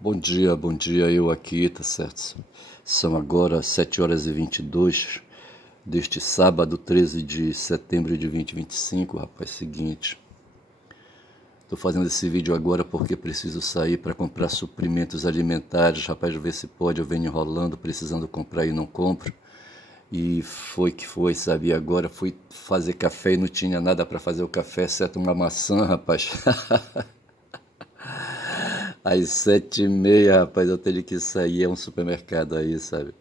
Bom dia, eu aqui, tá certo? São agora 7 horas e 22 deste sábado, 13 de setembro de 2025, rapaz, seguinte. Tô fazendo esse vídeo agora porque preciso sair para comprar suprimentos alimentares, rapaz, ver se pode, eu venho enrolando, precisando comprar e não compro. E foi que foi, sabe? E agora fui fazer café e não tinha nada para fazer o café, exceto uma maçã, rapaz. Às 7h30, rapaz, eu tenho que sair, é um supermercado aí, sabe?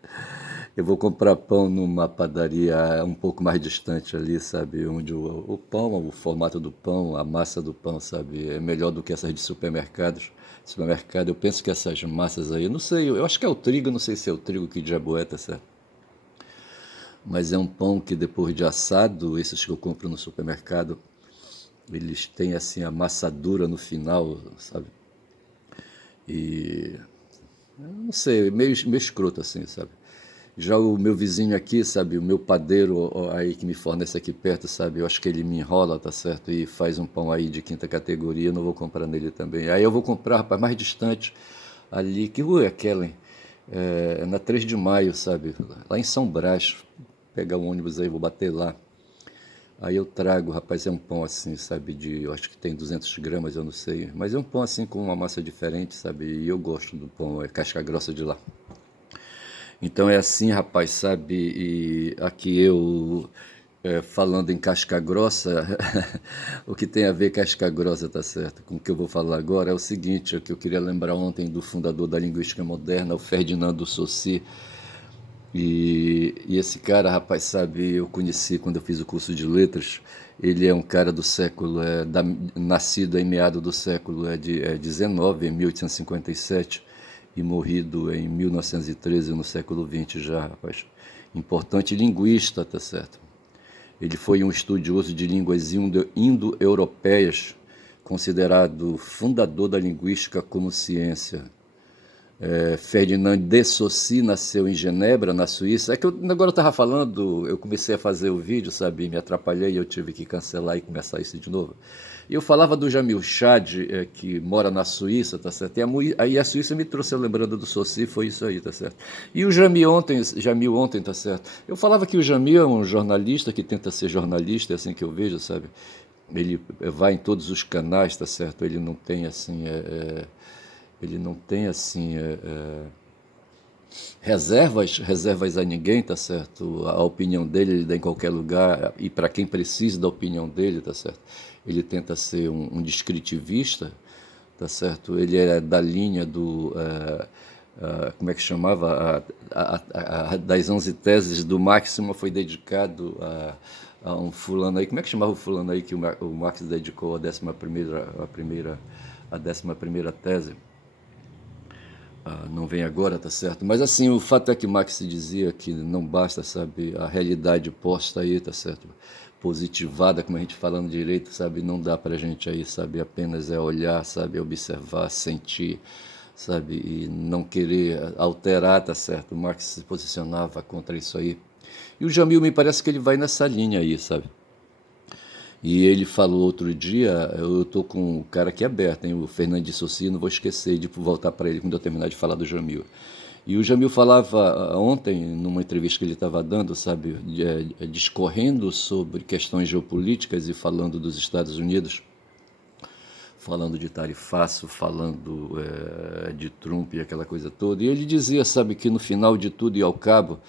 Eu vou comprar pão numa padaria um pouco mais distante ali, sabe? Onde o pão, o formato do pão, a massa do pão, sabe? É melhor do que essas de supermercados. Supermercado, eu penso que essas massas aí, não sei, eu acho que é o trigo, não sei se é o trigo que diabo é, tá certo? Mas é um pão que depois de assado, esses que eu compro no supermercado, eles têm assim a massa dura no final, sabe? E não sei, meio escroto assim, sabe? Já o meu vizinho aqui, sabe, o meu padeiro aí que me fornece aqui perto, sabe, eu acho que ele me enrola, tá certo, e faz um pão aí de quinta categoria, eu não vou comprar nele também. Aí eu vou comprar, rapaz, mais distante, ali, que rua é aquela, hein? Na 3 de maio, sabe, lá em São Brás, pegar um ônibus aí, vou bater lá. Aí eu trago, rapaz, é um pão assim, sabe, eu acho que tem 200 gramas, eu não sei, mas é um pão assim com uma massa diferente, sabe, e eu gosto do pão, é casca grossa de lá. Então é assim, rapaz, sabe? E aqui eu falando em casca grossa, o que tem a ver casca grossa, tá certo? Com o que eu vou falar agora é o seguinte, é que eu queria lembrar ontem do fundador da linguística moderna, o Ferdinando Saussure. E esse cara, rapaz, sabe, eu conheci quando eu fiz o curso de letras. Ele é um cara do século, nascido em meado do século 19, em 1857, e morrido em 1913, no século 20 já, rapaz. Importante linguista, tá certo? Ele foi um estudioso de línguas indo-europeias, considerado fundador da linguística como ciência. Ferdinand de Saussure nasceu em Genebra, na Suíça. É que eu, agora eu estava falando, eu comecei a fazer o vídeo, sabe? Me atrapalhei e eu tive que cancelar e começar isso de novo. E eu falava do Jamil Chad, que mora na Suíça, tá certo? Aí a Suíça me trouxe lembrando do Saussure, foi isso aí, tá certo? E o Jamil ontem, tá certo? Eu falava que o Jamil é um jornalista que tenta ser jornalista, é assim que eu vejo, sabe? Ele vai em todos os canais, tá certo? Ele não tem assim. Ele não tem assim reservas a ninguém, tá certo? A opinião dele ele dá em qualquer lugar e para quem precisa da opinião dele, tá certo? Ele tenta ser um descritivista, tá certo? Ele é da linha do como é que chamava? Das 11 teses do Marx, uma foi dedicado a um fulano aí. Como é que chamava o fulano aí que o Marx dedicou a 11ª tese? Não vem agora, tá certo? Mas assim, o fato é que Marx dizia que não basta, sabe, a realidade posta aí, tá certo? Positivada, como a gente falando direito, sabe? Não dá pra gente aí, sabe? Apenas é olhar, sabe? Observar, sentir, sabe? E não querer alterar, tá certo? Marx se posicionava contra isso aí. E o Jamil me parece que ele vai nessa linha aí, sabe? E ele falou outro dia, eu tô com o cara aqui aberto, hein, o Fernando de Saussure, não vou esquecer de voltar para ele quando eu terminar de falar do Jamil. E o Jamil falava ontem, numa entrevista que ele estava dando, sabe, discorrendo sobre questões geopolíticas e falando dos Estados Unidos, falando de tarifaço, falando de Trump e aquela coisa toda. E ele dizia, sabe, que no final de tudo e ao cabo,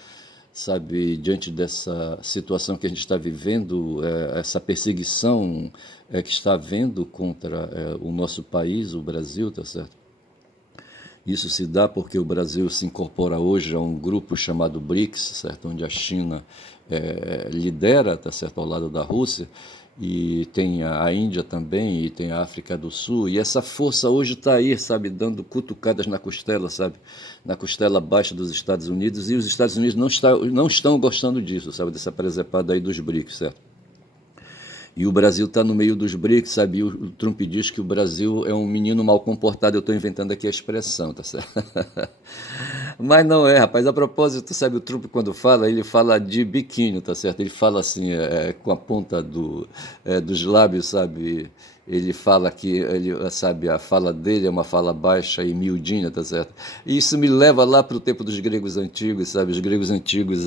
sabe, diante dessa situação que a gente está vivendo, essa perseguição que está havendo contra o nosso país, o Brasil, tá certo? Isso se dá porque o Brasil se incorpora hoje a um grupo chamado BRICS, certo? Onde a China lidera, tá certo, ao lado da Rússia, e tem a Índia também, e tem a África do Sul, e essa força hoje está aí, sabe, dando cutucadas na costela, sabe, na costela baixa dos Estados Unidos, e os Estados Unidos não estão gostando disso, sabe, dessa presepada aí dos BRICS, certo? E o Brasil está no meio dos BRICS, sabe? E o Trump diz que o Brasil é um menino mal comportado. Eu estou inventando aqui a expressão, tá certo? Mas não é, rapaz. A propósito, sabe, o Trump quando fala, ele fala de biquinho, tá certo? Ele fala assim, com a ponta dos lábios, sabe? ele fala que, ele, sabe, a fala dele é uma fala baixa e miudinha, tá certo? E isso me leva lá para o tempo dos gregos antigos, sabe? Os gregos antigos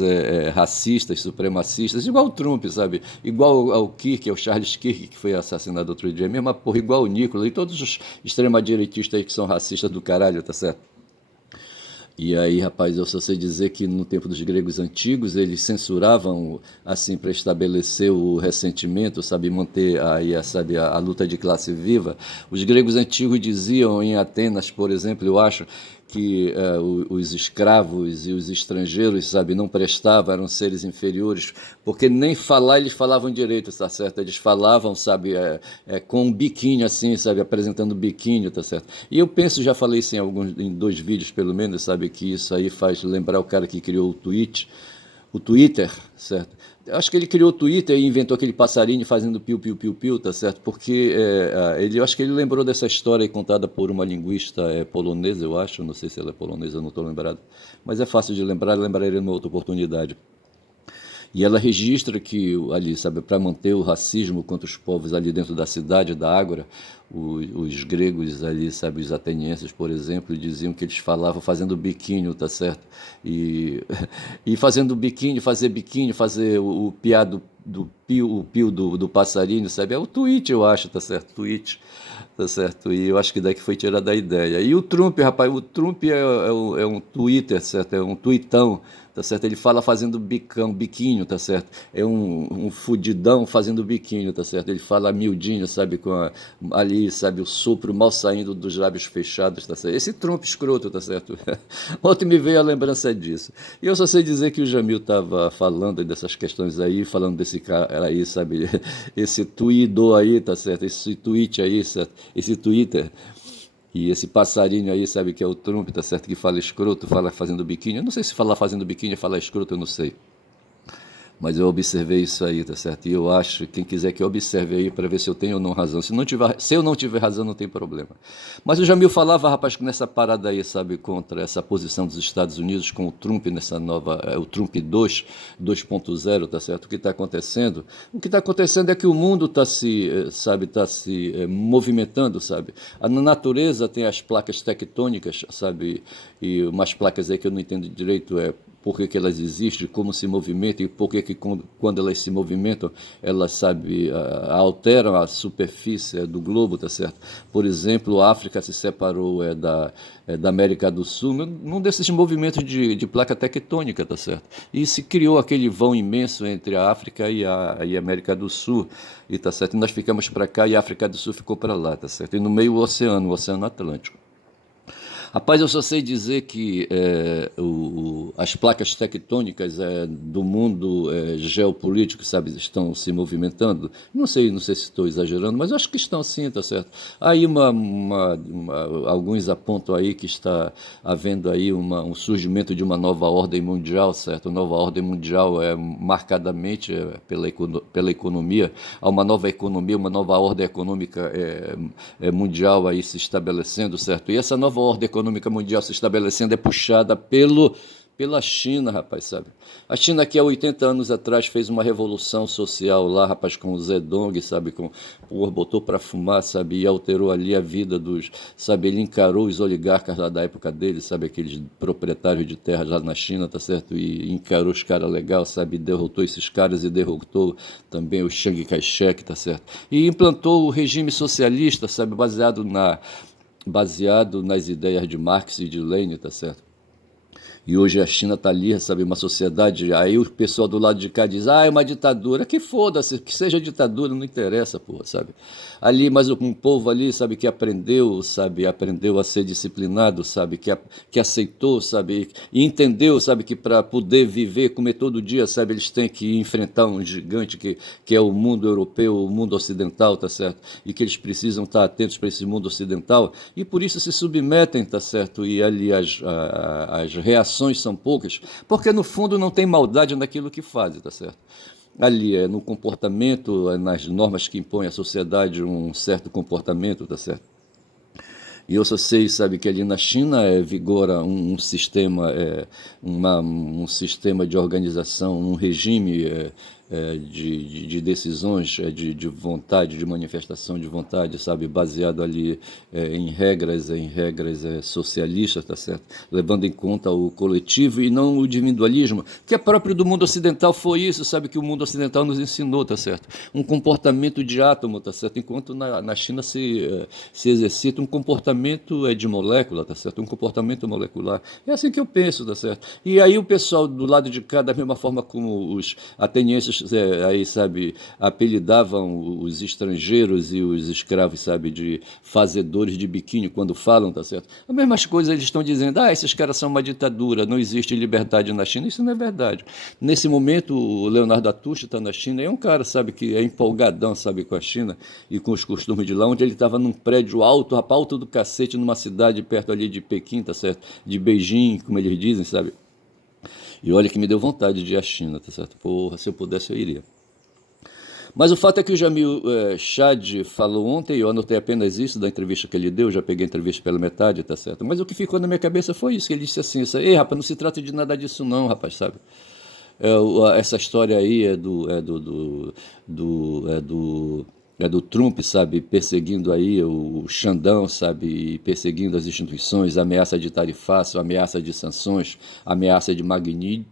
racistas, supremacistas, igual o Trump, sabe? Igual ao Kirk, ao Charles Kirk, que foi assassinado outro dia, mesma porra, igual o Nicolas, e todos os extrema-direitistas aí que são racistas do caralho, tá certo? E aí, rapaz, eu só sei dizer que no tempo dos gregos antigos eles censuravam assim para estabelecer o ressentimento, sabe, manter aí, sabe, a luta de classe viva. Os gregos antigos diziam em Atenas, por exemplo, eu acho que os escravos e os estrangeiros, sabe, não prestavam, eram seres inferiores, porque nem falar eles falavam direito, tá certo? Eles falavam, sabe, com um biquinho assim, sabe, apresentando biquinho, tá certo? E eu penso, já falei isso em 2 vídeos pelo menos, sabe, que isso aí faz lembrar o cara que criou o Twitter, certo? Acho que ele criou o Twitter e inventou aquele passarinho fazendo piu, piu, piu, piu, tá certo? Porque eu acho que ele lembrou dessa história aí contada por uma linguista polonesa, eu acho, não sei se ela é polonesa, eu não estou lembrado, mas é fácil de lembrar, lembrarei numa outra oportunidade. E ela registra que ali, sabe, para manter o racismo contra os povos ali dentro da cidade, da Ágora, os gregos ali, sabe, os atenienses, por exemplo, diziam que eles falavam fazendo biquinho, tá certo? E, e fazendo biquinho, fazer o piado do pio, o pio do passarinho, sabe? É o tweet, eu acho, tá certo? Tweet, tá certo? E eu acho que daí que foi tirada a ideia. E o Trump, rapaz, o Trump é um Twitter, certo? É um tweetão, tá certo? Ele fala fazendo biquinho, tá certo? É um fudidão fazendo biquinho, tá certo? Ele fala miudinho, sabe? Ali, sabe? O sopro mal saindo dos lábios fechados, tá certo? Esse Trump escroto, tá certo? Ontem me veio a lembrança disso. E eu só sei dizer que o Jamil tava falando dessas questões aí, falando desse cara aí, sabe? Esse tweedor aí, tá certo? Esse tweet aí, certo? Esse Twitter. E esse passarinho aí, sabe, que é o Trump, tá certo? Que fala escroto, fala fazendo biquíni. Eu não sei se falar fazendo biquíni é falar escroto, eu não sei. Mas eu observei isso aí, tá certo? E eu acho, quem quiser que observe aí para ver se eu tenho ou não razão. Se eu não tiver razão, não tem problema. Mas o Jamil falava, rapaz, que nessa parada aí, sabe, contra essa posição dos Estados Unidos com o Trump nessa nova, o Trump 2.0, tá certo? O que está acontecendo? O que está acontecendo é que o mundo está sabe, está se movimentando, sabe? Na natureza tem as placas tectônicas, sabe? E umas placas aí que eu não entendo direito, por que elas existem, como se movimentam e por que quando elas se movimentam, elas, sabe, alteram a superfície do globo, tá certo? Por exemplo, a África se separou da América do Sul num desses movimentos de placa tectônica, tá certo? E se criou aquele vão imenso entre a África e a América do Sul, e tá certo? E nós ficamos para cá e a África do Sul ficou para lá, tá certo? E no meio o Oceano Atlântico. Rapaz, eu só sei dizer que as placas tectônicas do mundo geopolítico, sabe, estão se movimentando. Não sei se estou exagerando, mas eu acho que estão sim, tá certo? Aí alguns apontam aí que está havendo aí um surgimento de uma nova ordem mundial, certo? A nova ordem mundial é marcadamente pela economia, há uma nova economia, uma nova ordem econômica mundial aí se estabelecendo, certo? E essa nova ordem econômica mundial se estabelecendo é puxada pela China, rapaz, sabe? A China que há 80 anos atrás fez uma revolução social lá, rapaz, com o Zedong, sabe? Botou para fumar, sabe? E alterou ali a vida sabe? Ele encarou os oligarcas lá da época dele, sabe? Aqueles proprietários de terras lá na China, tá certo? E encarou os caras legal, sabe? Derrotou esses caras e derrotou também o Chiang Kai-shek, tá certo? E implantou o regime socialista, sabe? Baseado nas ideias de Marx e de Lenin, tá certo? E hoje a China está ali, sabe, uma sociedade. Aí o pessoal do lado de cá diz: é uma ditadura. Que foda-se, que seja ditadura, não interessa, porra, sabe? Ali, mas um povo ali, sabe, que aprendeu a ser disciplinado, sabe, que aceitou, sabe, e entendeu, sabe, que para poder viver, comer todo dia, sabe, eles têm que enfrentar um gigante que é o mundo europeu, o mundo ocidental, tá certo? E que eles precisam estar atentos para esse mundo ocidental e por isso se submetem, tá certo? E ali as reações são poucas, porque no fundo não tem maldade naquilo que fazem, tá certo? Ali no comportamento, nas normas que impõem à sociedade um certo comportamento, tá certo? E eu só sei, sabe, que ali na China vigora um sistema, um sistema de organização, um regime de decisões, de vontade, de manifestação de vontade, sabe, baseado ali em regras socialistas, tá certo? Levando em conta o coletivo e não o individualismo, que é próprio do mundo ocidental, foi isso, sabe, que o mundo ocidental nos ensinou, tá certo? Um comportamento de átomo, tá certo? Enquanto na China se exercita um comportamento de molécula, tá certo? Um comportamento molecular. É assim que eu penso, tá certo? E aí o pessoal do lado de cá, da mesma forma como os atenienses aí, sabe, apelidavam os estrangeiros e os escravos, sabe, de fazedores de biquíni quando falam, tá certo? As mesmas coisas eles estão dizendo, esses caras são uma ditadura, não existe liberdade na China. Isso não é verdade. Nesse momento, o Leonardo Atucha está na China, é um cara, sabe, que é empolgadão, sabe, com a China e com os costumes de lá, onde ele estava num prédio alto, rapaz, alto do cacete, numa cidade perto ali de Pequim, tá certo? De Beijing, como eles dizem, sabe? E olha que me deu vontade de ir à China, tá certo? Porra, se eu pudesse eu iria. Mas o fato é que o Jamil Chad falou ontem, eu anotei apenas isso da entrevista que ele deu, já peguei a entrevista pela metade, tá certo? Mas o que ficou na minha cabeça foi isso, que ele disse assim, ei rapaz, não se trata de nada disso não, rapaz, sabe? Essa história aí é do Trump, sabe, perseguindo aí o Xandão, sabe, perseguindo as instituições, ameaça de tarifaço, ameaça de sanções, ameaça de Magnitsky,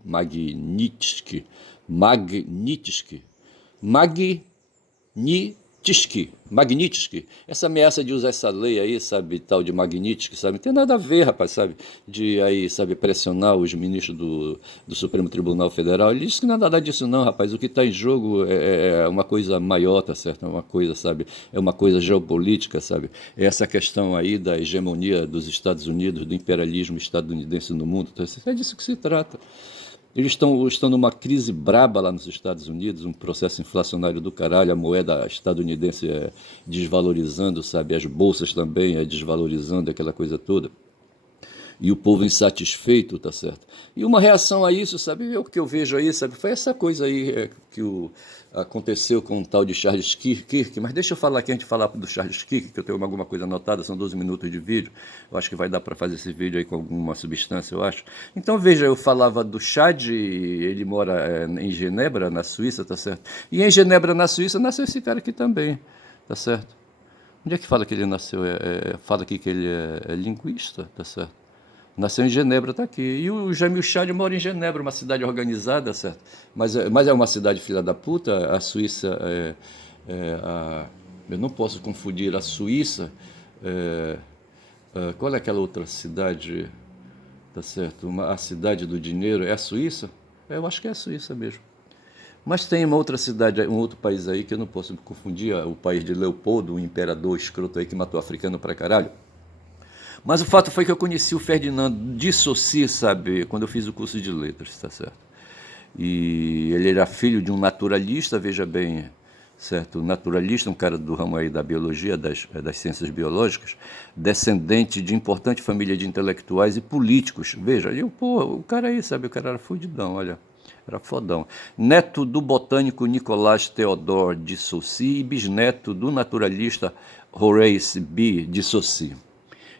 essa ameaça de usar essa lei aí, sabe, tal de Magnitsky, sabe, não tem nada a ver, rapaz, sabe, de aí, sabe, pressionar os ministros do Supremo Tribunal Federal. Ele disse que não é nada disso não, rapaz, o que está em jogo é uma coisa maior, tá certo, é uma coisa, sabe, é uma coisa geopolítica, sabe, é essa questão aí da hegemonia dos Estados Unidos, do imperialismo estadunidense no mundo, tá certo? É disso que se trata. Eles estão numa crise braba lá nos Estados Unidos, um processo inflacionário do caralho, a moeda estadunidense desvalorizando, sabe, as bolsas também desvalorizando, aquela coisa toda. E o povo insatisfeito, tá certo? E uma reação a isso, sabe, o que eu vejo aí, sabe, foi essa coisa aí aconteceu com o tal de Charles Kirk, mas deixa eu falar aqui, a gente falar do Charles Kirk, que eu tenho alguma coisa anotada, são 12 minutos de vídeo, eu acho que vai dar para fazer esse vídeo aí com alguma substância, eu acho. Então veja, eu falava do Chad, ele mora em Genebra, na Suíça, tá certo? E em Genebra, na Suíça, nasceu esse cara aqui também, tá certo? Onde é que fala que ele nasceu? Fala aqui que ele é linguista, tá certo? Nasceu em Genebra, está aqui. E o Jamil Chad mora em Genebra, uma cidade organizada, certo? Mas é uma cidade filha da puta. A Suíça eu não posso confundir a Suíça. Qual é aquela outra cidade? Tá certo? A cidade do dinheiro é a Suíça? Eu acho que é a Suíça mesmo. Mas tem uma outra cidade, um outro país aí que eu não posso confundir, o país de Leopoldo, o imperador escroto aí que matou africano pra caralho. Mas o fato foi que eu conheci o Ferdinand de Saussure, sabe, quando eu fiz o curso de letras, tá certo? E ele era filho de um naturalista, veja bem, certo? Naturalista, um cara do ramo aí da biologia, das ciências biológicas, descendente de importante família de intelectuais e políticos. Veja, o cara aí, sabe, o cara era fudidão, olha, era fodão. Neto do botânico Nicolas Théodore de Saussure e bisneto do naturalista Horace B. de Saussure.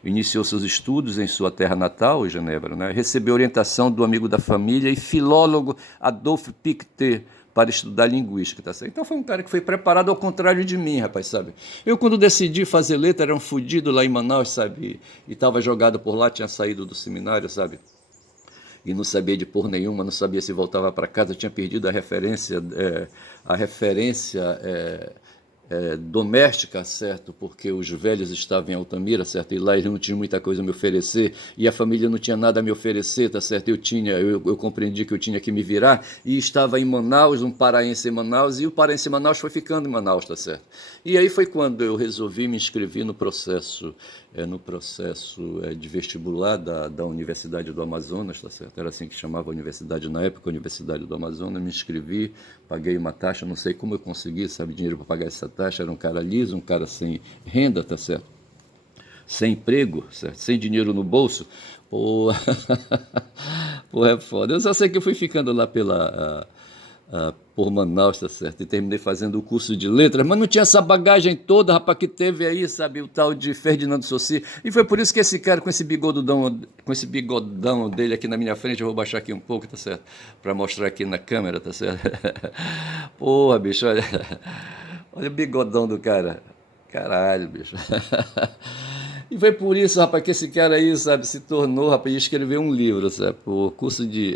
Iniciou seus estudos em sua terra natal, Genebra, né? Recebeu orientação do amigo da família e filólogo Adolphe Pictet para estudar linguística, tá certo? Então foi um cara que foi preparado ao contrário de mim, rapaz, sabe? Eu quando decidi fazer letra era um fudido lá em Manaus, sabe? E estava jogado por lá, tinha saído do seminário, sabe? E não sabia de porra nenhuma, não sabia se voltava para casa, tinha perdido a referência, doméstica, certo? Porque os velhos estavam em Altamira, certo? E lá eles não tinham muita coisa a me oferecer e a família não tinha nada a me oferecer, tá certo? Eu compreendi que eu tinha que me virar e estava em Manaus, um paraense em Manaus, e o paraense em Manaus foi ficando em Manaus, tá certo? E aí foi quando eu resolvi me inscrever no processo de vestibular da Universidade do Amazonas, tá certo? Era assim que chamava a universidade na época, a Universidade do Amazonas. Me inscrevi, paguei uma taxa, não sei como eu consegui, sabe, dinheiro para pagar essa taxa. Era um cara liso, um cara sem renda, tá certo? Sem emprego, certo? Sem dinheiro no bolso. Pô, pô, é foda. Eu só sei que eu fui ficando lá por Manaus, tá certo? E terminei fazendo o curso de letras, mas não tinha essa bagagem toda, rapaz, que teve aí, sabe, o tal de Ferdinando Saussure. E foi por isso que esse cara com esse bigodão dele aqui na minha frente, eu vou baixar aqui um pouco, tá certo? Pra mostrar aqui na câmera, tá certo? Porra, bicho, olha. Olha o bigodão do cara. Caralho, bicho. E foi por isso, rapaz, que esse cara aí, sabe, se tornou, rapaz, e escreveu um livro, sabe, por curso de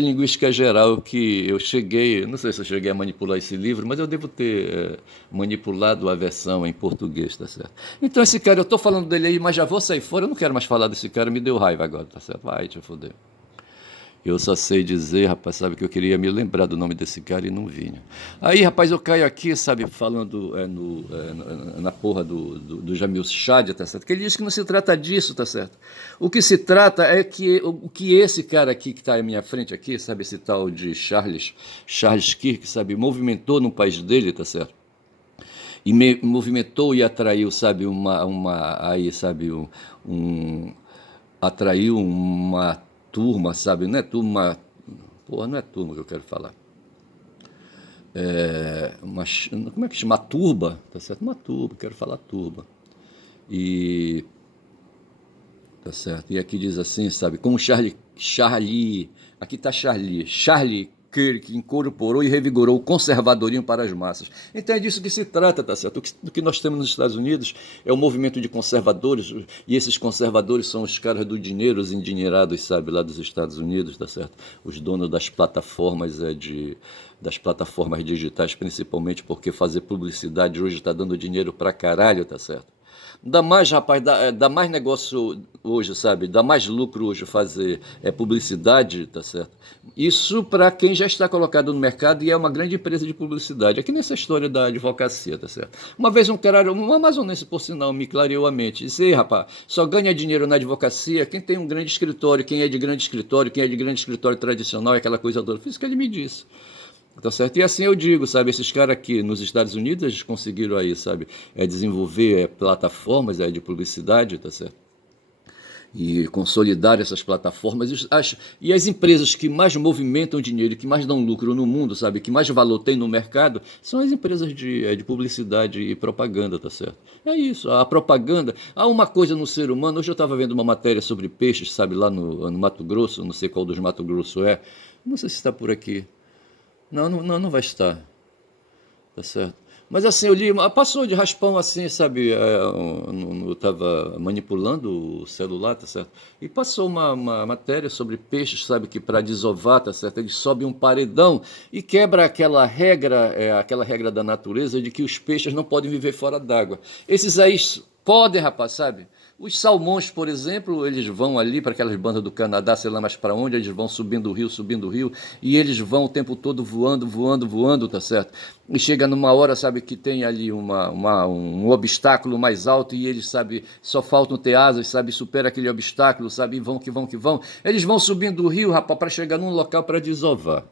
linguística geral, que eu cheguei, não sei se eu cheguei a manipular esse livro, mas eu devo ter manipulado a versão em português, tá certo? Então esse cara, eu tô falando dele aí, mas já vou sair fora, eu não quero mais falar desse cara, me deu raiva agora, tá certo? Vai, te foder. Eu só sei dizer, rapaz, sabe, que eu queria me lembrar do nome desse cara e não vinha. Aí, rapaz, eu caio aqui, sabe, falando na porra do Jamil Chad, tá certo? Que ele diz que não se trata disso, tá certo? O que se trata é que o que esse cara aqui que está à minha frente aqui, sabe, esse tal de Charles Kirk, sabe, movimentou no país dele, tá certo? E movimentou e atraiu, sabe, aí, sabe, atraiu uma turma, sabe? Não é turma. Porra, não é turma que eu quero falar. Como é que chama? Uma turba, tá certo? Uma turba, quero falar turba. E. Tá certo? E aqui diz assim, sabe? Como Charlie. Aqui tá Charlie Kirk incorporou e revigorou o conservadorismo para as massas. Então é disso que se trata, tá certo? O que nós temos nos Estados Unidos é um movimento de conservadores, e esses conservadores são os caras do dinheiro, os endinheirados, sabe, lá dos Estados Unidos, tá certo? Os donos das plataformas das plataformas digitais, principalmente porque fazer publicidade hoje está dando dinheiro pra caralho, tá certo? Dá mais, rapaz, dá mais negócio hoje, sabe? Dá mais lucro hoje fazer publicidade, tá certo? Isso para quem já está colocado no mercado e é uma grande empresa de publicidade. Aqui nessa história da advocacia, tá certo? Uma vez um amazonense, por sinal, me clareou a mente. Disse, ei, rapaz, só ganha dinheiro na advocacia quem tem um grande escritório, quem é de grande escritório, quem é de grande escritório tradicional, é aquela coisa toda. Fiz o que ele me disse. Tá certo? E assim eu digo, sabe, esses caras aqui nos Estados Unidos, eles conseguiram aí, sabe, desenvolver plataformas de publicidade, tá certo? E consolidar essas plataformas. E as empresas que mais movimentam dinheiro, que mais dão lucro no mundo, sabe, que mais valor tem no mercado, são as empresas de publicidade e propaganda, tá certo? É isso, a propaganda. Há uma coisa no ser humano, hoje eu estava vendo uma matéria sobre peixes, sabe, lá no Mato Grosso, não sei qual dos Mato Grosso é, não sei se está por aqui. Não vai estar, tá certo? Mas assim, eu li, passou de raspão assim, sabe? Eu estava manipulando o celular, tá certo? E passou uma matéria sobre peixes, sabe? Que para desovar, tá certo? Eles sobem um paredão e quebra aquela regra da natureza de que os peixes não podem viver fora d'água. Esses aí podem, rapaz, sabe? Os salmões, por exemplo, eles vão ali para aquelas bandas do Canadá, sei lá mais para onde, eles vão subindo o rio, e eles vão o tempo todo voando, tá certo? E chega numa hora, sabe, que tem ali um obstáculo mais alto e eles, sabe, só faltam ter asas, sabe, supera aquele obstáculo, sabe, e vão que vão que vão. Eles vão subindo o rio, rapaz, para chegar num local para desovar.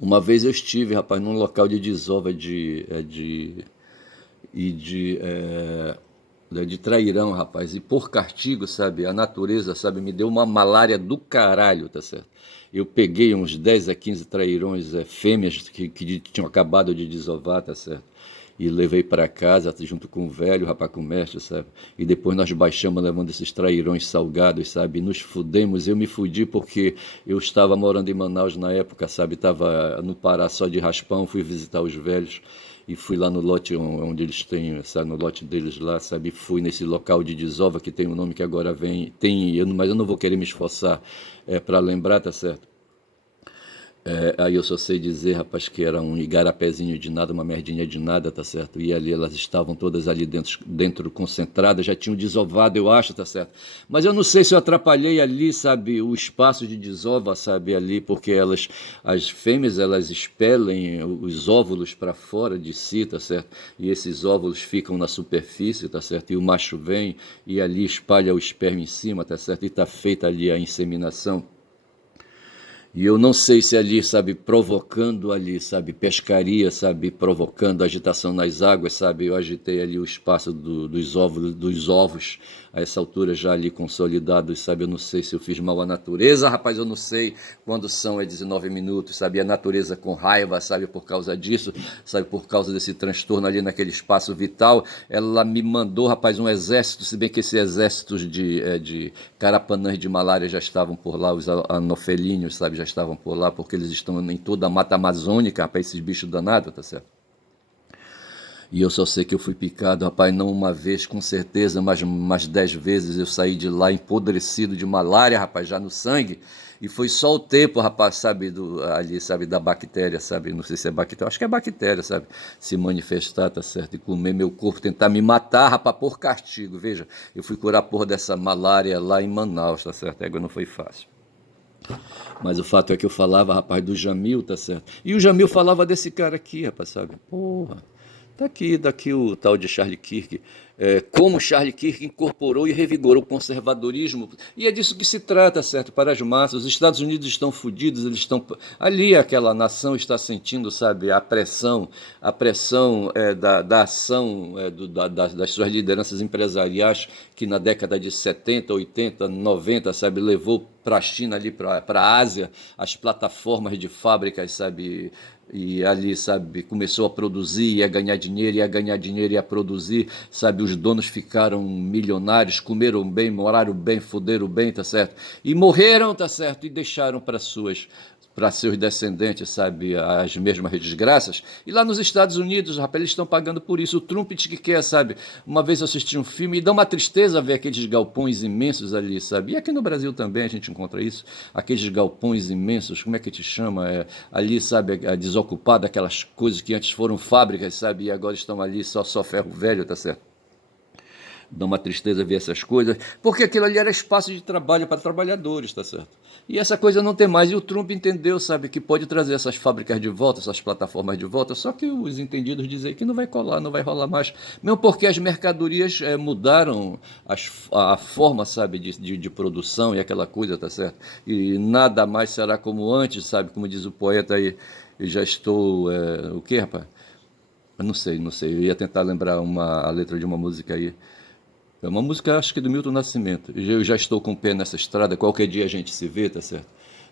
Uma vez eu estive, rapaz, num local de desova de trairão, rapaz, e por castigo, sabe, a natureza, sabe, me deu uma malária do caralho, tá certo? Eu peguei uns 10 a 15 trairões fêmeas que tinham acabado de desovar, tá certo? E levei para casa junto com o velho, rapaz, com o mestre, sabe? E depois nós baixamos levando esses trairões salgados, sabe? E nos fudemos, eu me fudi porque eu estava morando em Manaus na época, sabe? Estava no Pará só de raspão, fui visitar os velhos e fui lá no lote onde eles têm, sabe, no lote deles lá, sabe, fui nesse local de desova que tem um nome que agora mas eu não vou querer me esforçar para lembrar, tá certo? Aí eu só sei dizer, rapaz, que era um igarapézinho de nada, uma merdinha de nada, tá certo? E ali elas estavam todas ali dentro concentradas, já tinham desovado, eu acho, tá certo? Mas eu não sei se eu atrapalhei ali, sabe, o espaço de desova, sabe, ali, porque as fêmeas, elas expelem os óvulos para fora de si, tá certo? E esses óvulos ficam na superfície, tá certo? E o macho vem e ali espalha o esperma em cima, tá certo? E tá feita ali a inseminação. E eu não sei se ali, sabe, provocando ali, sabe, pescaria, sabe, provocando agitação nas águas, sabe, eu agitei ali o espaço dos ovos, a essa altura já ali consolidados, sabe, eu não sei se eu fiz mal à natureza, rapaz, eu não sei quando são 19 minutos, sabe, a natureza com raiva, sabe, por causa disso, sabe, por causa desse transtorno ali naquele espaço vital, ela me mandou, rapaz, um exército, se bem que esses exércitos de carapanãs de malária já estavam por lá, os anofelíneos, sabe, já estavam por lá, porque eles estão em toda a mata amazônica, rapaz, esses bichos danados, tá certo? E eu só sei que eu fui picado, rapaz, não uma vez, com certeza, mas umas 10 vezes eu saí de lá empodrecido de malária, rapaz, já no sangue. E foi só o tempo, rapaz, sabe, ali, sabe, da bactéria, sabe, não sei se é bactéria, acho que é bactéria, sabe, se manifestar, tá certo, e comer meu corpo, tentar me matar, rapaz, por castigo, veja, eu fui curar a porra dessa malária lá em Manaus, tá certo, a égua não foi fácil. Mas o fato é que eu falava, rapaz, do Jamil, tá certo? E o Jamil falava desse cara aqui, rapaz, sabe? Porra. Tá aqui o tal de Charlie Kirk. Como Charlie Kirk incorporou e revigorou o conservadorismo. E é disso que se trata, certo? Para as massas. Os Estados Unidos estão fodidos, eles estão. Ali aquela nação está sentindo, sabe, a pressão da ação das suas lideranças empresariais, que na década de 70, 80, 90, sabe, levou para a China, ali para a Ásia, as plataformas de fábricas, sabe, e ali, sabe, começou a produzir, ia ganhar dinheiro, ia ganhar dinheiro, ia produzir, sabe, os donos ficaram milionários, comeram bem, moraram bem, fuderam bem, tá certo? E morreram, tá certo? E deixaram para seus descendentes, sabe, as mesmas desgraças. E lá nos Estados Unidos, rapaz, eles estão pagando por isso. O Trump diz que quer, sabe? Uma vez eu assisti um filme e dá uma tristeza ver aqueles galpões imensos ali, sabe? E aqui no Brasil também a gente encontra isso. Aqueles galpões imensos, como é que te chama? Ali, sabe, desocupada, aquelas coisas que antes foram fábricas, sabe? E agora estão ali só ferro velho, tá certo? Dá uma tristeza ver essas coisas, porque aquilo ali era espaço de trabalho para trabalhadores, tá certo? E essa coisa não tem mais, e o Trump entendeu, sabe, que pode trazer essas fábricas de volta, essas plataformas de volta, só que os entendidos dizem que não vai colar, não vai rolar mais, mesmo porque as mercadorias mudaram a forma, sabe, de produção e aquela coisa, tá certo? E nada mais será como antes, sabe, como diz o poeta aí, e já estou, o quê, rapaz? Eu não sei, eu ia tentar lembrar a letra de uma música aí, é uma música, acho que do Milton Nascimento. Eu já estou com o pé nessa estrada, qualquer dia a gente se vê, tá certo?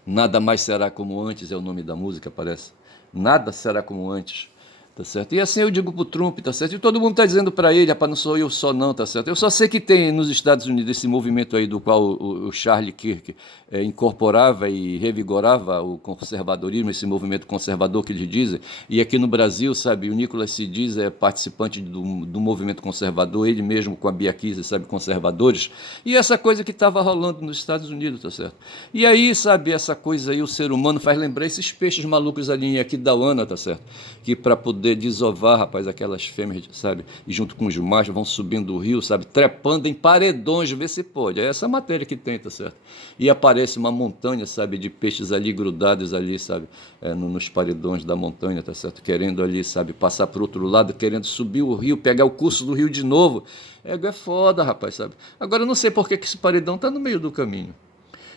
Nada mais será como antes, é o nome da música, parece. Nada será como antes, tá certo? E assim eu digo pro Trump, tá certo? E todo mundo tá dizendo para ele, rapaz, não sou eu só não, tá certo? Eu só sei que tem nos Estados Unidos esse movimento aí do qual o Charlie Kirk incorporava e revigorava o conservadorismo, esse movimento conservador que eles dizem. E aqui no Brasil, sabe, o Nicolas se diz participante do movimento conservador, ele mesmo com a Bia Kiesel, sabe, conservadores. E essa coisa que estava rolando nos Estados Unidos, tá certo? E aí, sabe, essa coisa aí, o ser humano faz lembrar esses peixes malucos ali em Aquidauana, tá certo? Que para poder desovar, rapaz, aquelas fêmeas, sabe, e junto com os machos vão subindo o rio, sabe, trepando em paredões, ver se pode. É essa matéria que tem, tá certo? E aparece uma montanha, sabe, de peixes ali grudados ali, sabe, nos paredões da montanha, tá certo? Querendo ali, sabe, passar para o outro lado, querendo subir o rio, pegar o curso do rio de novo. É foda, rapaz, sabe? Agora eu não sei por que esse paredão tá no meio do caminho.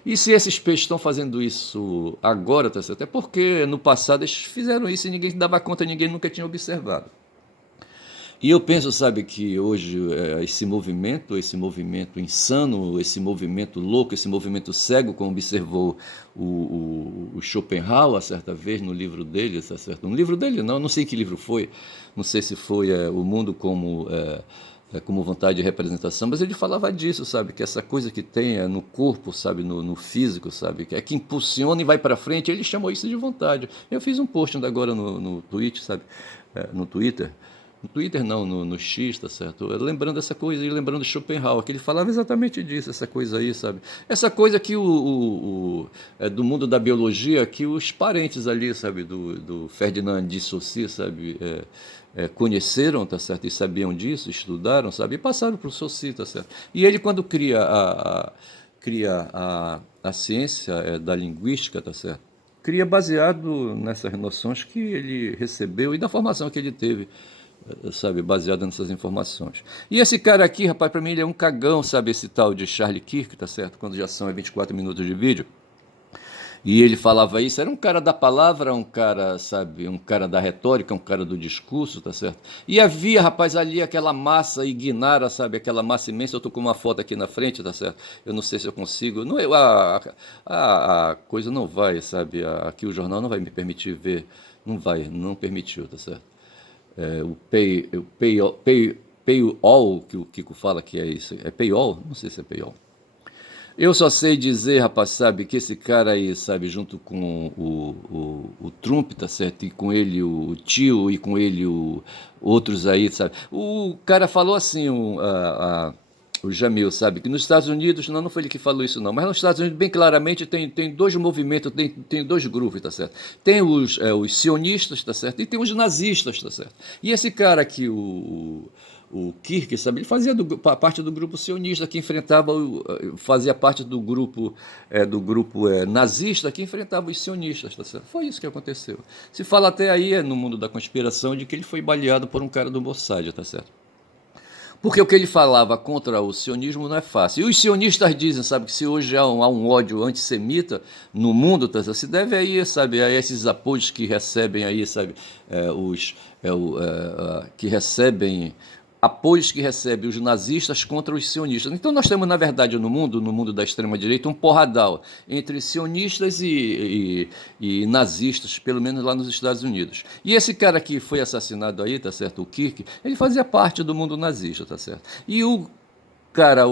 E se esses peixes estão fazendo isso agora, tá certo? É porque no passado eles fizeram isso e ninguém dava conta, ninguém nunca tinha observado. E eu penso, sabe, que hoje esse movimento insano, esse movimento louco, esse movimento cego, como observou o Schopenhauer certa vez no livro dele, tá certo? No livro dele não sei que livro foi, não sei se foi O Mundo como vontade de representação, mas ele falava disso, sabe, que essa coisa que tem no corpo, sabe, no físico, sabe, que impulsiona e vai para frente, ele chamou isso de vontade. Eu fiz um post ainda agora no Twitter, sabe, no Twitter, no Twitter não, no X, tá certo? Lembrando essa coisa e lembrando Schopenhauer, que ele falava exatamente disso, essa coisa aí, sabe? Essa coisa que do mundo da biologia, que os parentes ali, sabe, do Ferdinand de Saussure, sabe, conheceram, tá certo? E sabiam disso, estudaram, sabe? E passaram para o Saussure, tá certo? E ele, quando cria a ciência da linguística, tá certo? Cria baseado nessas noções que ele recebeu e da formação que ele teve, sabe, baseada nessas informações. E esse cara aqui, rapaz, para mim ele é um cagão, sabe, esse tal de Charlie Kirk, tá certo? Quando já são 24 minutos de vídeo. E ele falava isso, era um cara da palavra, um cara, sabe, um cara da retórica, um cara do discurso, tá certo? E havia, rapaz, ali aquela massa ignara, sabe, aquela massa imensa. Eu tô com uma foto aqui na frente, tá certo? Eu não sei se eu consigo. Não, a coisa não vai, sabe? Aqui o jornal não vai me permitir ver. Não vai, não permitiu, tá certo? Paywall, que o Kiko fala que é isso. É paywall? Não sei se é paywall. Eu só sei dizer, rapaz, sabe, que esse cara aí, sabe, junto com o Trump, tá certo? E com ele o tio, e com ele outros aí, sabe? O cara falou assim, o Jamil, sabe, que nos Estados Unidos, não foi ele que falou isso não, mas nos Estados Unidos, bem claramente, tem dois movimentos, tem dois grupos, tá certo? Tem os sionistas, tá certo? E tem os nazistas, tá certo? E esse cara aqui, o Kirk, sabe, ele fazia parte do grupo sionista que enfrentava, fazia parte do grupo nazista que enfrentava os sionistas, tá certo? Foi isso que aconteceu. Se fala até aí no mundo da conspiração de que ele foi baleado por um cara do Mossad, tá certo? Porque o que ele falava contra o sionismo não é fácil. E os sionistas dizem, sabe, que se hoje há um ódio antissemita no mundo, tá, se deve aí, sabe, a esses apoios que recebem aí, sabe, que recebem apoios que recebem os nazistas contra os sionistas. Então nós temos, na verdade, no mundo da extrema-direita, um porradal entre sionistas e nazistas, pelo menos lá nos Estados Unidos. E esse cara que foi assassinado aí, tá certo, o Kirk, ele fazia parte do mundo nazista, tá certo? E o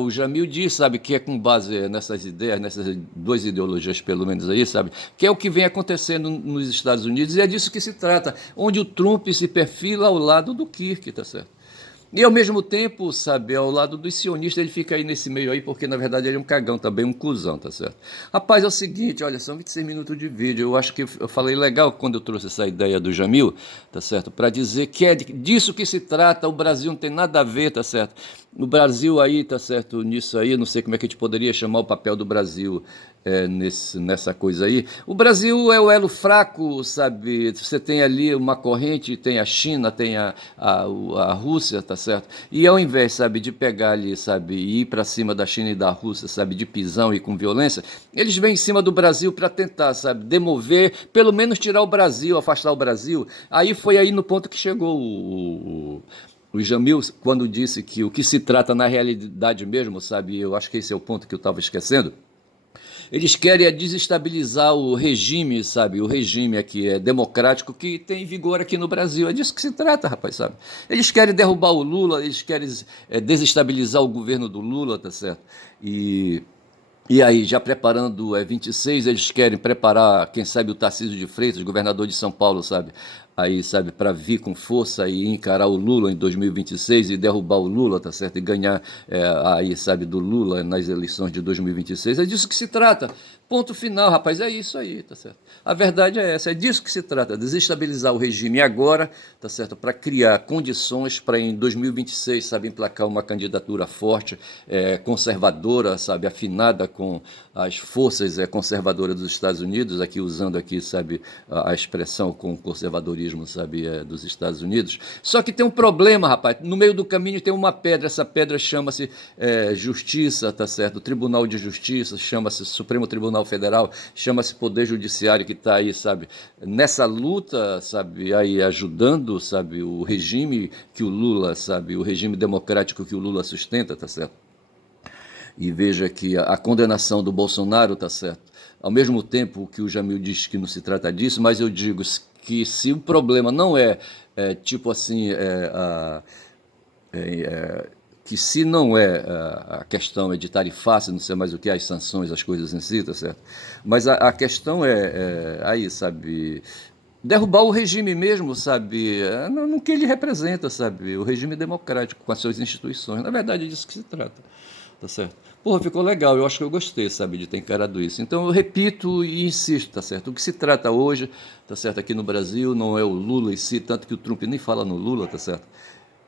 Jamil diz, sabe, que é com base nessas ideias, nessas duas ideologias, pelo menos aí, sabe, que é o que vem acontecendo nos Estados Unidos, e é disso que se trata, onde o Trump se perfila ao lado do Kirk, tá certo? E ao mesmo tempo, sabe, ao lado dos sionistas, ele fica aí nesse meio aí, porque na verdade ele é um cagão também, um cuzão, tá certo? Rapaz, é o seguinte, olha, são 26 minutos de vídeo. Eu acho que eu falei legal quando eu trouxe essa ideia do Jamil, tá certo? Para dizer que é disso que se trata, o Brasil não tem nada a ver, tá certo? O Brasil aí, tá certo, nisso aí, não sei como é que a gente poderia chamar o papel do Brasil nessa coisa aí. O Brasil é o elo fraco, sabe? Você tem ali uma corrente, tem a China, tem a Rússia, tá certo? E ao invés, sabe, de pegar ali, sabe, e ir para cima da China e da Rússia, sabe, de pisão e com violência, eles vêm em cima do Brasil para tentar, sabe, demover, pelo menos tirar o Brasil, afastar o Brasil. Aí foi aí no ponto que chegou o Jamil, quando disse que o que se trata na realidade mesmo, sabe, eu acho que esse é o ponto que eu estava esquecendo, eles querem desestabilizar o regime, sabe? O regime aqui é democrático que tem vigor aqui no Brasil. É disso que se trata, rapaz, sabe? Eles querem derrubar o Lula, eles querem desestabilizar o governo do Lula, tá certo? E aí, já preparando 26, eles querem preparar, quem sabe, o Tarcísio de Freitas, governador de São Paulo, sabe? Aí, sabe, para vir com força e encarar o Lula em 2026 e derrubar o Lula, tá certo? E ganhar, aí, sabe, do Lula nas eleições de 2026. É disso que se trata. Ponto final, rapaz, é isso aí, tá certo? A verdade é essa, é disso que se trata, desestabilizar o regime agora, tá certo? Para criar condições para em 2026, sabe, emplacar uma candidatura forte, conservadora, sabe, afinada com as forças conservadoras dos Estados Unidos, aqui usando aqui, sabe, a expressão com o conservadorismo, sabe, dos Estados Unidos. Só que tem um problema, rapaz, no meio do caminho tem uma pedra, essa pedra chama-se Justiça, tá certo? O Tribunal de Justiça, chama-se Supremo Tribunal Federal, chama-se Poder Judiciário, que está aí, sabe, nessa luta, sabe, aí ajudando, sabe, o regime que o Lula, sabe, o regime democrático que o Lula sustenta, tá certo? E veja que a condenação do Bolsonaro, tá certo? Ao mesmo tempo que o Jamil diz que não se trata disso, mas eu digo que se o problema não tipo assim, que se não a questão é de tarifaça, não sei mais o que, as sanções, as coisas em si, tá certo? Mas a questão aí, sabe, derrubar o regime mesmo, sabe, no que ele representa, sabe, o regime democrático com as suas instituições. Na verdade é disso que se trata, tá certo? Porra, ficou legal, eu acho que eu gostei, sabe, de ter encarado isso. Então eu repito e insisto, tá certo? O que se trata hoje, tá certo, aqui no Brasil, não é o Lula em si, tanto que o Trump nem fala no Lula, tá certo?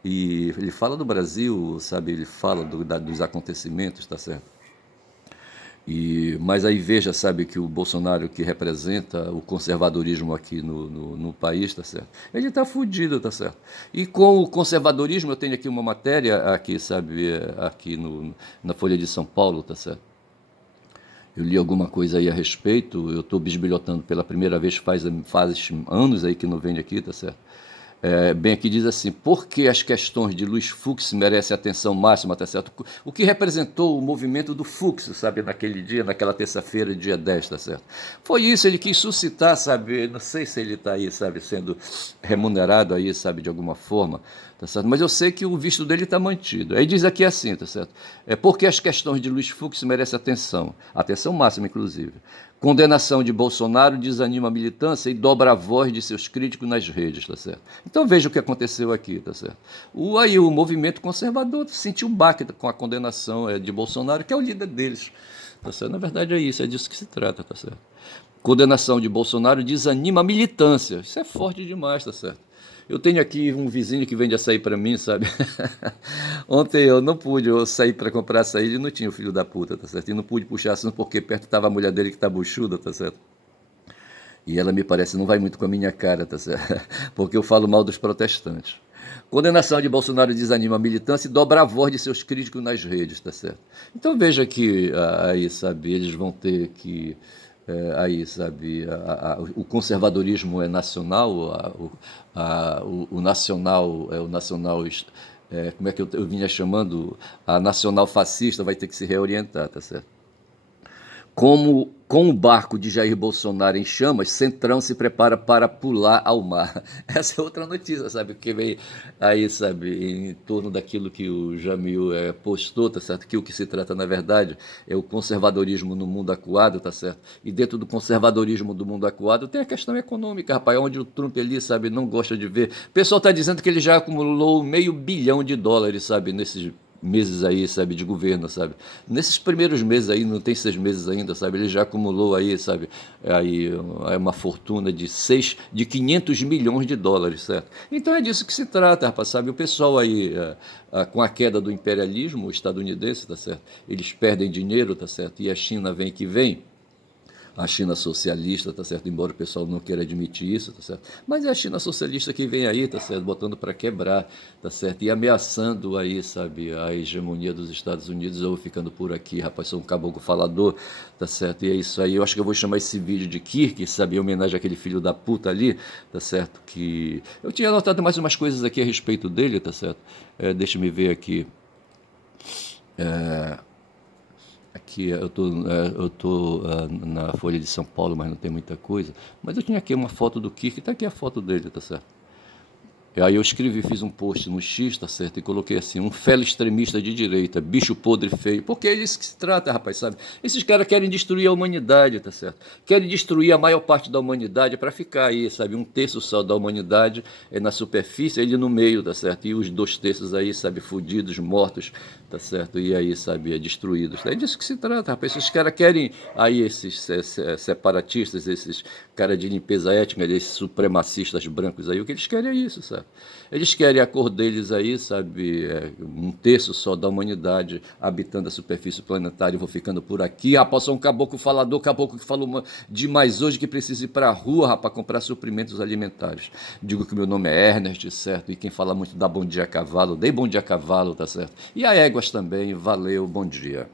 E ele fala do Brasil, sabe, ele fala dos acontecimentos, tá certo? Mas aí veja, sabe, que o Bolsonaro, que representa o conservadorismo aqui no país, tá certo? Ele tá fudido, tá certo? E com o conservadorismo, eu tenho aqui uma matéria aqui, sabe, aqui na Folha de São Paulo, tá certo? Eu li alguma coisa aí a respeito, eu estou bisbilhotando pela primeira vez, faz anos aí que não vende aqui, tá certo? Bem aqui diz assim, por que as questões de Luiz Fux merecem atenção máxima, tá certo? O que representou o movimento do Fux, sabe, naquele dia, naquela terça-feira, dia 10, tá certo? Foi isso, ele quis suscitar, sabe, não sei se ele está aí, sabe, sendo remunerado aí, sabe, de alguma forma, tá certo? Mas eu sei que o visto dele está mantido. Aí diz aqui assim, tá certo? Porque as questões de Luiz Fux merecem atenção máxima, inclusive. Condenação de Bolsonaro desanima a militância e dobra a voz de seus críticos nas redes, tá certo? Então veja o que aconteceu aqui, tá certo? O movimento conservador sentiu um baque com a condenação de Bolsonaro, que é o líder deles, tá certo? Na verdade é isso, é disso que se trata, tá certo? Condenação de Bolsonaro desanima a militância, isso é forte demais, tá certo? Eu tenho aqui um vizinho que vende açaí para mim, sabe? Ontem eu não pude sair para comprar açaí e não tinha o filho da puta, tá certo? E não pude puxar assunto porque perto estava a mulher dele que tá buchuda, tá certo? E ela me parece não vai muito com a minha cara, tá certo? Porque eu falo mal dos protestantes. Condenação de Bolsonaro desanima a militância e dobra a voz de seus críticos nas redes, tá certo? Então veja que aí, sabe, eles vão ter que aí, sabe, o conservadorismo é nacional, o nacional é o nacional, como é que eu vinha chamando, a nacional fascista vai ter que se reorientar, tá certo? Como com o barco de Jair Bolsonaro em chamas, Centrão se prepara para pular ao mar. Essa é outra notícia, sabe? Que vem aí, sabe, em torno daquilo que o Jamil postou, tá certo? Que o que se trata, na verdade, é o conservadorismo no mundo acuado, tá certo? E dentro do conservadorismo do mundo acuado tem a questão econômica, rapaz, onde o Trump ali, sabe, não gosta de ver. O pessoal está dizendo que ele já acumulou $500 bilhão, sabe, nesses meses aí, sabe, de governo, sabe? Nesses primeiros meses aí, não tem 6 meses ainda, sabe? Ele já acumulou aí, sabe, aí uma fortuna de $500 milhões, certo? Então é disso que se trata, rapaz, sabe? O pessoal aí, com a queda do imperialismo estadunidense, tá certo? Eles perdem dinheiro, tá certo? E a China vem que vem, a China socialista, tá certo? Embora o pessoal não queira admitir isso, tá certo? Mas é a China socialista que vem aí, tá certo? Botando para quebrar, tá certo? E ameaçando aí, sabe, a hegemonia dos Estados Unidos. Eu vou ficando por aqui, rapaz, sou um caboclo falador, tá certo? E é isso aí. Eu acho que eu vou chamar esse vídeo de Kirk, sabe, em homenagem àquele filho da puta ali, tá certo? Que eu tinha anotado mais umas coisas aqui a respeito dele, tá certo? Deixa-me ver aqui. Aqui eu tô na Folha de São Paulo, mas não tem muita coisa. Mas eu tinha aqui uma foto do Kirk, tá aqui a foto dele, tá certo? E aí eu escrevi, fiz um post no X, tá certo? E coloquei assim, um felo extremista de direita, bicho podre feio. Porque é isso que se trata, rapaz, sabe? Esses caras querem destruir a humanidade, tá certo? Querem destruir a maior parte da humanidade para ficar aí, sabe? 1/3 só da humanidade é na superfície, ele no meio, tá certo? E os 2/3 aí, sabe, fudidos, mortos, tá certo? E aí, sabe, destruídos. É disso que se trata, rapaz. Esses caras querem aí, esses separatistas, esses caras de limpeza étnica, esses supremacistas brancos aí, o que eles querem é isso, sabe? Eles querem a cor deles aí, sabe, 1/3 só da humanidade habitando a superfície planetária. Eu vou ficando por aqui. Rapaz, sou um caboclo falador, caboclo que falou demais hoje, que precisa ir para a rua, rapaz, comprar suprimentos alimentares. Digo que meu nome é Ernest, certo? E quem fala muito dá bom dia a cavalo, dei bom dia a cavalo, tá certo? E a éguas também, valeu, bom dia.